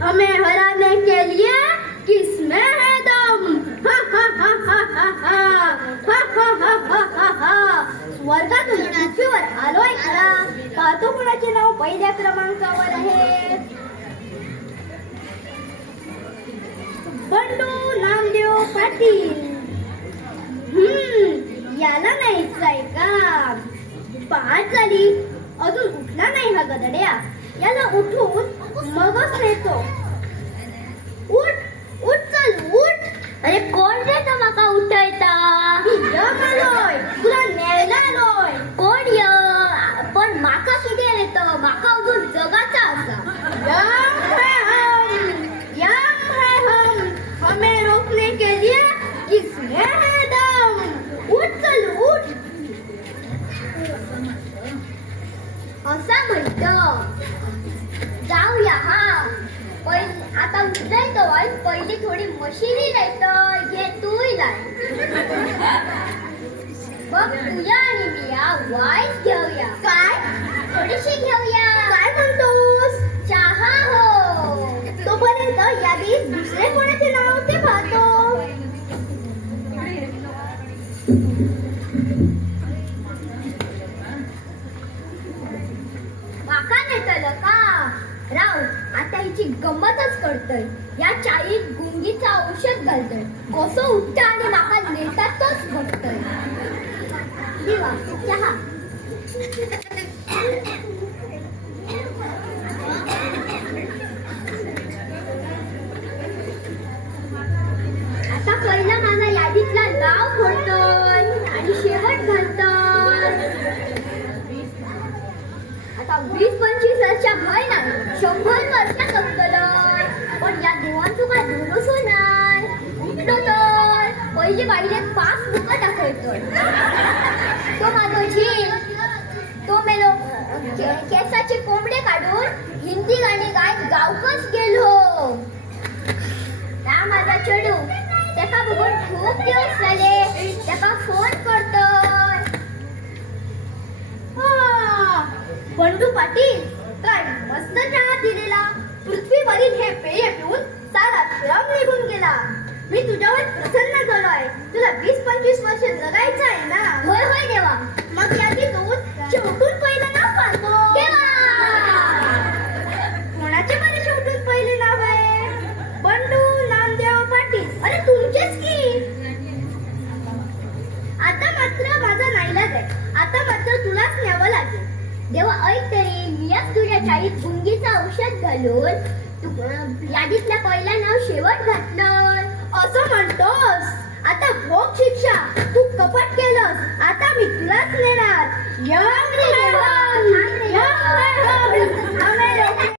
हमें हराने के लिए किसमें है दम? स्वर्गातून पृथ्वीवर आलोय खरा, पाहतो कोणाचे नाव पहिल्या क्रमांकावर आहे. बंडू नामदेव पाटील. याला नाहीच का? पहाट झाली अजून उठला नाही हा गदड्या. याला उठून मगच नेतो. उठ उठ चल उठ. अरे कोण रे तो माका उठयता? आलोय तुला न्यायला आलोय. कोण य? पण माका किती येतो? माका अजून जगाचा असा. यम है हम, हमें रोकने के लिए किसमें है दम? उठ चल उठ. असा म्हणतो. जाऊया हा. आता उठलाय तो पहिली थोडी मशिनी जायचं घे तूही जाय. बघ तुझ्या आणि मिया वाईस घेऊया. काय थोडीशी घेऊया. काय म्हणतोस? चहा हो. तोपर्यंत यादीत दुसरे कोणाचे नाव ते पाहतो. माका नेतलं का? राव आता हिची गंमतच करतय. या चाईत गुंगीचं औषध घालतय. कसं उठतं आणि माका नेतातच बघतय. दिवा चहा. आता पहिला माझा यादीतला गाव फोडतोय आणि शेवट घालतोय. आता 20-25 वर्षा भय नाही 100 वर्षा जगतलोय. पण या देवांचो काय दोनच होणार. उठलो तर पहिली बाईले 5 बुका टाकायचोय. तो माझो झील तो मेलो केसाचे कोंबडे काढून हिंदी गाणी गायत गावकच गेलो. त्या माझा चडू त्याका बघून खूप दिवस झाले. त्याका फोन करतोय. बंडू पाटील काय मस्त चहा दिलेला. पृथ्वीवरील हे पेय पिऊन सारा श्रम निघून गेला. मी तुझ्यावर प्रसन्न झालोय. तुला 20-25 वर्ष जगायचं आहे ना? होय होय देवा. मग यादीतून शेवटून पहिलं नाव पाहतो. देवा कोणाचे माझे शेवटून पहिले नाव आहे? बंडू नामदेव पाटील. अरे तुमचेच की. आता मात्र माझा नाईलाज आहे. आता मात्र तुलाच न्यावं लागेल. देवा ऐक तरी. मीच तुझ्या चाळीत गुंगीचं औषध घालून यादीतल्या पहिला नाव शेवट घातलं. असं म्हणतोस? आता भोग शिक्षा. तू कपट केलंस. आता मी तुलाच नेणार. यम